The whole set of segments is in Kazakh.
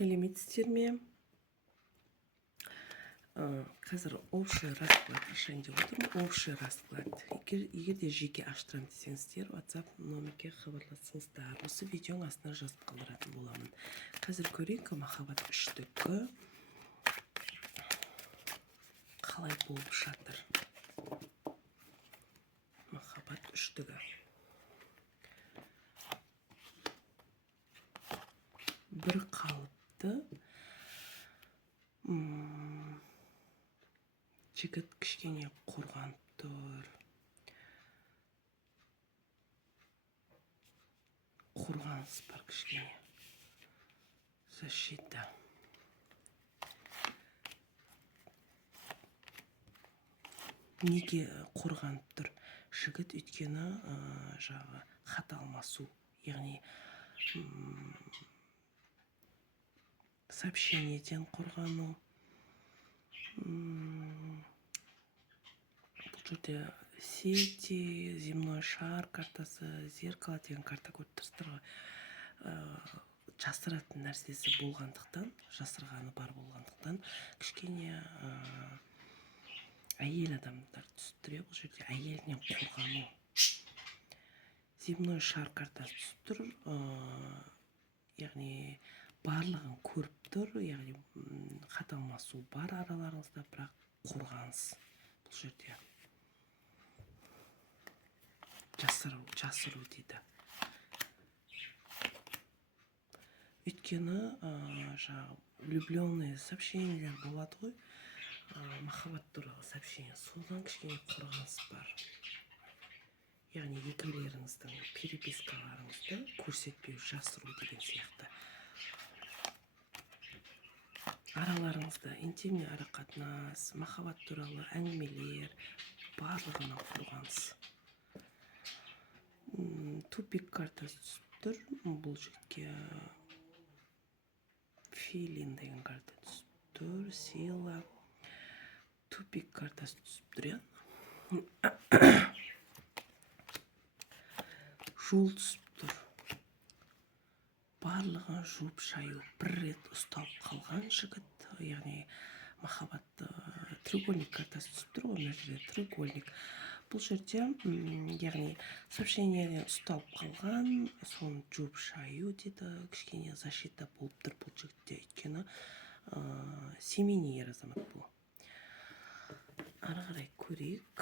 Сәлеметсіздер ме? Қазір общий расклад ашайын деп отырмын. Общий расклад. Егер де жеке аштырам десеңіздер, WhatsApp номерге хабарласыңыздар. Осы видеоның астына жазып қалдыратын боламын. Қазір көрейік, махаббат үштігі қалай болып жатыр. Махаббат үштігі. Бір қалыпты. Жігіт кішкене қорғанып тұр. Қорғаныс бар кішкене. Защита. Неге қорғанып тұр? Жігіт өйткені жағы хат алмасу. Яғни сообщениеден қорғану. Бұл жерде сети, земной шар картасы, зеркало деген карта көріп тұрсыздар ғой. Жасыратын нәрсесі болғандықтан, жасырғаны бар болғандықтан, кішкене әйел адамдар түсіп тұр. Бұл жерде әйелінен қорғану. Земной шар картасы түсіп тұр. Яғни барлығын көріп тұр. Яғни хат алмасу бар араларыңызда, бірақ қорғаныс. Бұл жерде жасыру дейді. Өйткені влюбленные сообщениялар болады ғой. Махаббат туралы сообщение. Содан кішкене қорғаныс бар. Яғни екеулеріңіздің перепискаларыңызды көрсетпеу, жасыру деген сияқты. Араларыңызда интимный арақатынас, махаббат туралы әңгімелер, барлығына қорғаныс. Тупик картасы түсіп тұр. Бұл жігітке филин деген карта түсіп тұр. Сила. Тупик картасы түсіп тұр. Жол түсіп тұр. Барлығын жуып шаю. Бір рет ұсталып қалған жігіт. Яғни махаббат треугольник картасы түсіп тұр. Ол жерде треугольник. Бұл жерде, яғни сообщениеден ұсталып қалған, соны жуып шаю дейді. Кішкене защита болып тұр бұл жігітте. Өйткені семейный ер азамат бұл. Ары қарай көрейік.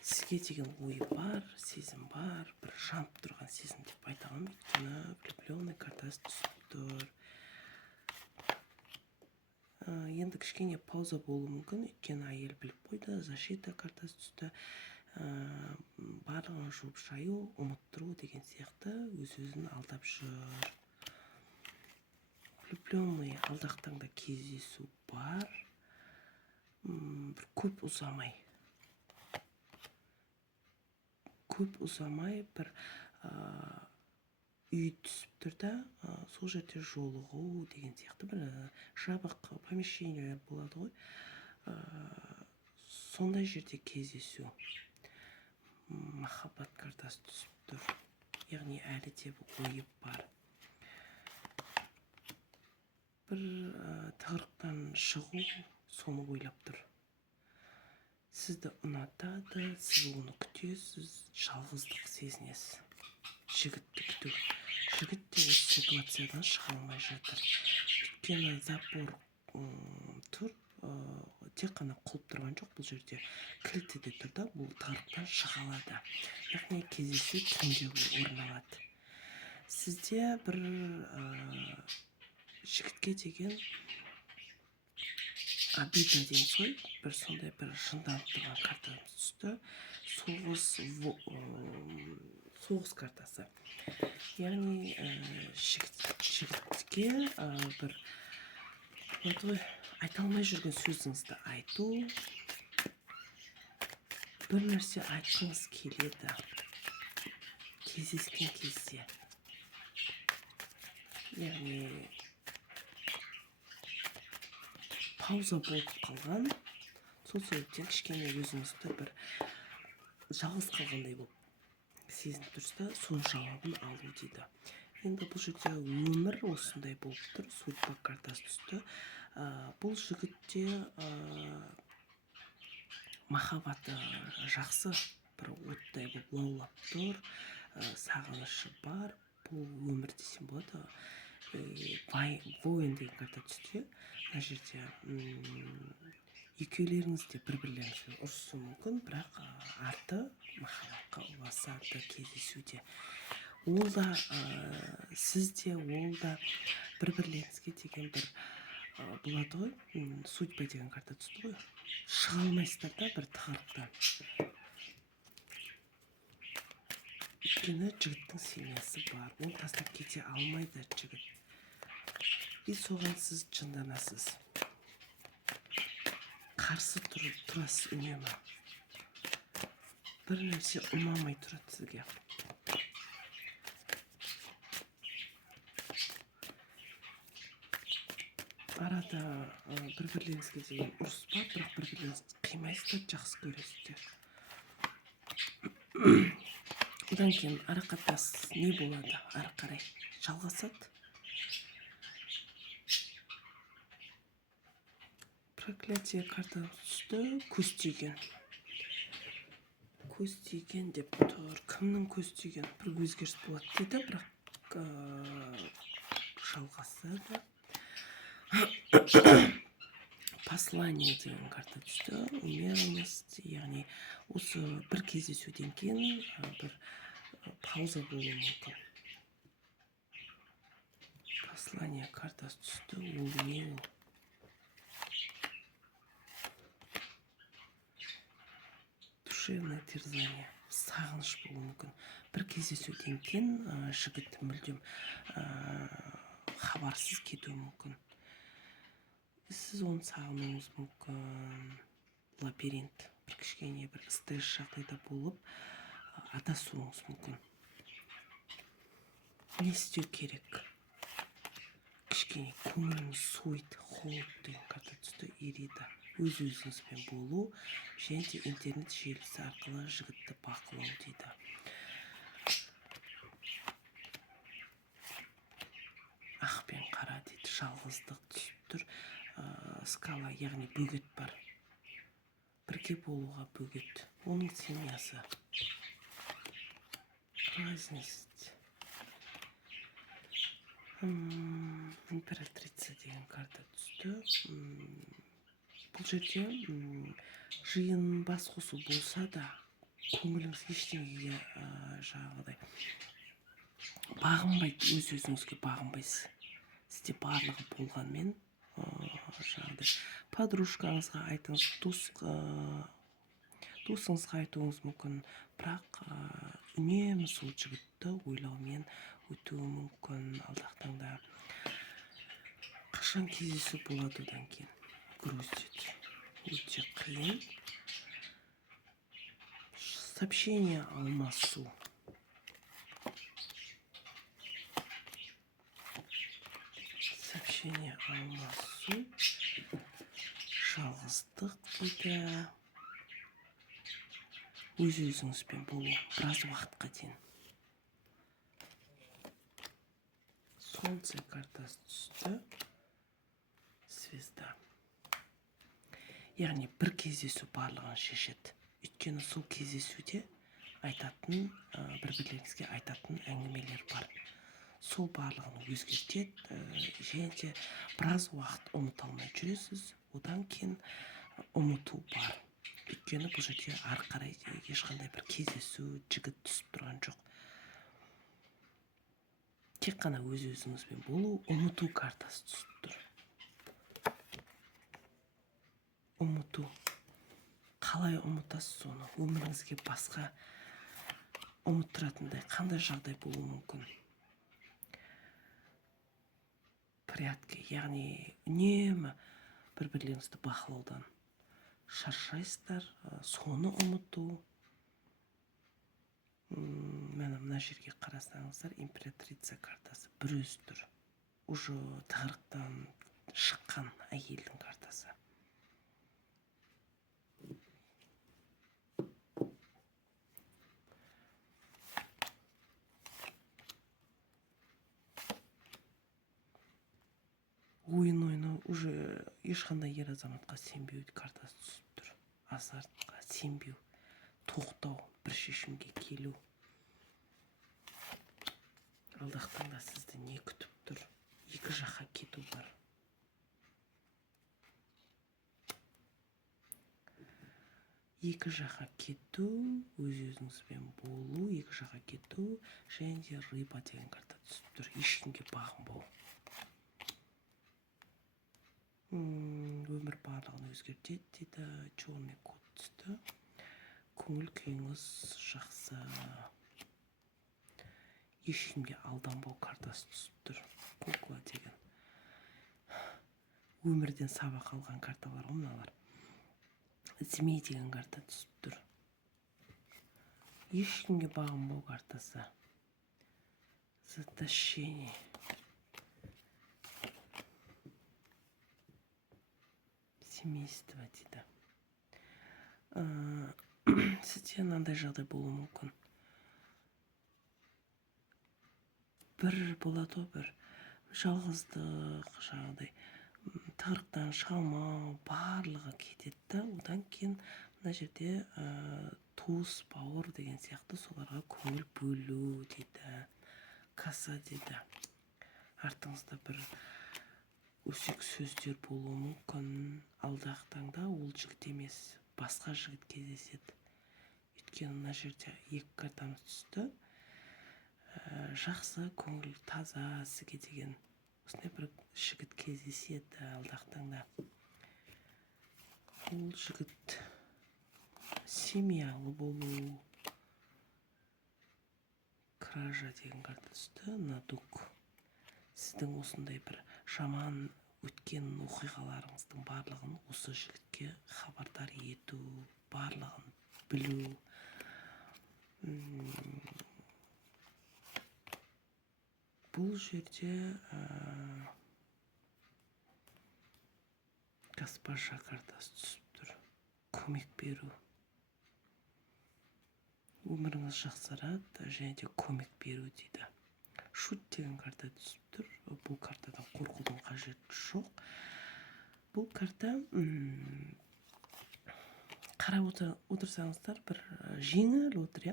Сізге деген ой бар, сезім бар, бір жанып тұрған сезім деп айтамын. Өйткені влюбленный картасы түсіп тұр. Енді кішкене пауза болуы мүмкін, өйткені әйел біліп қойды, защита картасы түсті. Барлығын жуып шаю, ұмыттыру деген сияқты өз-өзін алдап жүр. Влюбленный алдақтаңда кездесу бар. Бір көп ұзамай бір үй түсіп тұр да, сол жерде жолығу деген сияқты бір жабық помещениялар болады ғой. Сондай жерде кездесу. Махаббат картасы түсіп тұр. Яғни әлі де ойы бар. Бір тығырықтан шығу, соны ойлап тұр. Сізді ұнатады, сіз оны күтесіз, жалғыздық сезінесіз. Жігітті күту. Жігіт те осы ситуациядан шыға алмай жатыр. Өйткені запор тұр, тек қана құлып тұрған жоқ, бұл жерде кілті де тұр да, бұл тығырықтан шыға алады. Яғни кездесу түнде орын алады. Сізде бір жігітке деген обидно дейміз ғой, бір сондай бір жынданып тұрған карта түсті. Соғыс картасы. Яғни жігітке бір айта алмай жүрген сөзіңізді айту, бір нәрсе айтқыңыз келеді кездескен кезде. Яғни пауза болып қалған, сол себептен кішкене өзіңізді бір жалғыз қалғандай болып сезініп тұрса соның жауабын алу дейді. Енді бұл жерде өмір осындай болып тұр, судьба картасы түсті. Бұл жігітте махаббаты жақсы, бір оттай болып лаулап тұр, сағынышы бар. Бұл өмір десем болады. Воин деген карта түсті. Мына жерде екеулеріңіз де бір-бірлеріңізбен ұрысуы мүмкін, бірақ арты махаббатқа ұласады кездесуде. Ол да сіз де, ол да бір-бірлеріңізге деген бір болады ғой, судьба деген карта түсті ғой. Шыға алмайсыздар да бір тығырықтан. Өйткені жігіттің семьясы бар, ол тастап кете алмайды жігіт. И соған сіз жынданасыз. Қарсы тұрасыз үнемі. Бір нәрсе ұнамай тұрады сізге. Арада бір-бірлеріңізге деген ұрыс бар, бірақ бір-бірлеріңізді қимайсыздар, жақсы көресіздер. Одан кейін арақатынас не болады? Ары қарай жалғасады. Проклятие карта түсті, көз тиген. Көз тиген деп тұр. Кімнің көз тиген? Бір өзгеріс болады дейді, бірақ жалғасады. Послание деген карта түсті. Умеренность, яғни осы бір кездесуден кейін бір пауза болуы мүмкін. Послание картасы түсті. Ол не ол? Душевное терзание, сағыныш болуы мүмкін. Бір кездесуден кейін жігіт мүлдем хабарсыз кетуі мүмкін. Сіз оны сағынуыңыз мүмкін. Лабиринт, бір кішкене бір стресс жағдайда болып адасуыңыз мүмкін. Не істеу керек? Кішкене көңіліңіз суиды, холод деген карта түсті. Ирида, өз-өзіңізбен болу және де интернет желісі арқылы жігітті бақылау дейді. Ақ пен қара дейді, жалғыздық түсіп тұр. Скала, яғни бөгет бар. Бірге болуға бөгет. Оның семьясы. Разность. Императрица деген карта түсті. Бұл жерде жиын бас қосу болса да, көңіліңіз ештеңеге жаңағыдай бағынбайды, өз-өзіңізге бағынбайсыз. Сізде барлығы болғанмен, жаңағыдай подружкаңызға айтыңыз, досыңызға айтуыңыз мүмкін, бірақ үнемі сол жігітті ойлаумен өтуі мүмкін. Алдақтаңда қашан кездесу болады одан кейін? Грустить. Өте қиын. Сообщение алмасу. Сообщение алмасу. Жалғыздық дейді. Өз-өзіңізбен болу біраз уақытқа дейін. Солнце картасы түсті. Звезда. Яғни бір кездесу барлығын шешеді. Өйткені сол кездесуде айтатын, бір-бірлеріңізге айтатын әңгімелер бар. Сол барлығын өзгертеді, және де біраз уақыт ұмыта алмай жүресіз. Одан кейін ұмыту бар. Өйткені бұл жерде ары қарай ешқандай бір кездесу, жігіт түсіп тұрған жоқ. Тек қана өз-өзіңізбен болу, ұмыту картасы түсіп тұр. Ұмыту. Қалай ұмытасыз соны? Өміріңізге басқа ұмыттыратындай қандай жағдай болуы мүмкін? Порядке, яғни үнемі бір-бірлеріңізді бақылаудан шаршайсыздар, соны ұмыту. Мына жерге қарасаңыздар, императрица картасы бір өзі тұр. Уже тығырықтан шыққан әйелдің картасы. уже ешқандай ер азаматқа сенбеу картасы түсіп тұр. Азартқа сенбеу, тоқтау, бір шешімге келу. Алдақтанда сізді не күтіп тұр? Екі жаққа кету бар. Екі жаққа кету, өз-өзіңізбен болу, екі жаққа кету, және де рыба деген карта түсіп тұр. Ешкімге бағынбау. Өмір барлығын өзгертеді дейді. Черный кот түсті. Көңіл күйіңіз жақсы. Ешкімге алданбау картасы түсіп тұр. Кукла деген. Өмірден сабақ алған карталар мыналар. Змей деген карта түсіп тұр. Ешкімге бағынбау картасы. Затащение. Семейство дейді. Сізде мынандай жағдай болуы мүмкін. Бір болады ғой, бір жалғыздық, жағдай, тығырықтан шалмау, барлығы кетеді да, одан кейін мына жерде туыс, бауыр деген сияқты соларға көңіл бөлу дейді. Каса дейді. Артыңызда бір өсек сөздер болуы мүмкін. Алдағы таңда ол жігіт емес, басқа жігіт кездеседі. Өйткені мына жерде екі картамыз түсті. Жақсы, көңіл таза, сізге деген осындай бір жігіт кездеседі алдағы таңда. Ол жігіт семьялы болу. Кража деген карта түсті. Надук. Сіздің осындай бір жаман өткен оқиғаларыңыздың барлығын осы жігітке хабардар ету, барлығын білу. Бұл жерде госпожа картасы түсіп тұр. Көмек беру. Өміріңіз жақсарады, және де көмек беру дейді. Шут деген карта түсіп тұр. Бұл картадан қорқудың қажеті жоқ. Бұл карта қарап отырсаңыздар бір жеңіл отыр,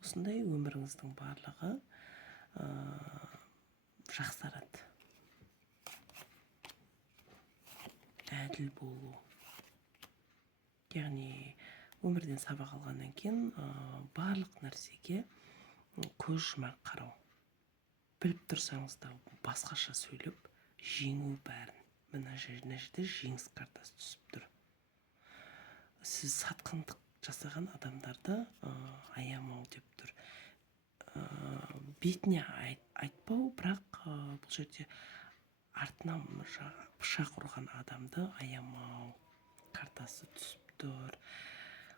осындай өміріңіздің барлығы жақсарады. Әділ болу. Яғни өмірден сабақ алғаннан кейін барлық нәрсеге көз жұмар қарау. Біліп тұрсаңыз да басқаша сөйлеп жеңу бәрін. Мына жерде жеңіс картасы түсіп тұр. Сіз сатқындық жасаған адамдарды аямау деп тұр. Бетіне айтпау, бірақ бұл жерде артынан пышақ ұрған адамды аямау картасы түсіп тұр.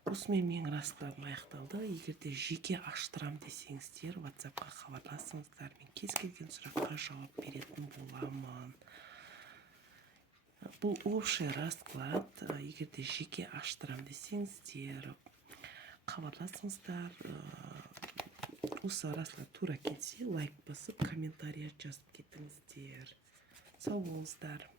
Осымен менің раскларым аяқталды. Егерде жеке аштырам десеңіздер, WhatsApp-қа хабарласыңыздар. Мен кез келген сұраққа жауап беретін боламын. Бұл общий расклад. Егерде жеке аштырам десеңіздер, хабарласыңыздар. Осы расклад тура кетсе, лайк басып, комментария жазып кетіңіздер. Сау болыңыздар.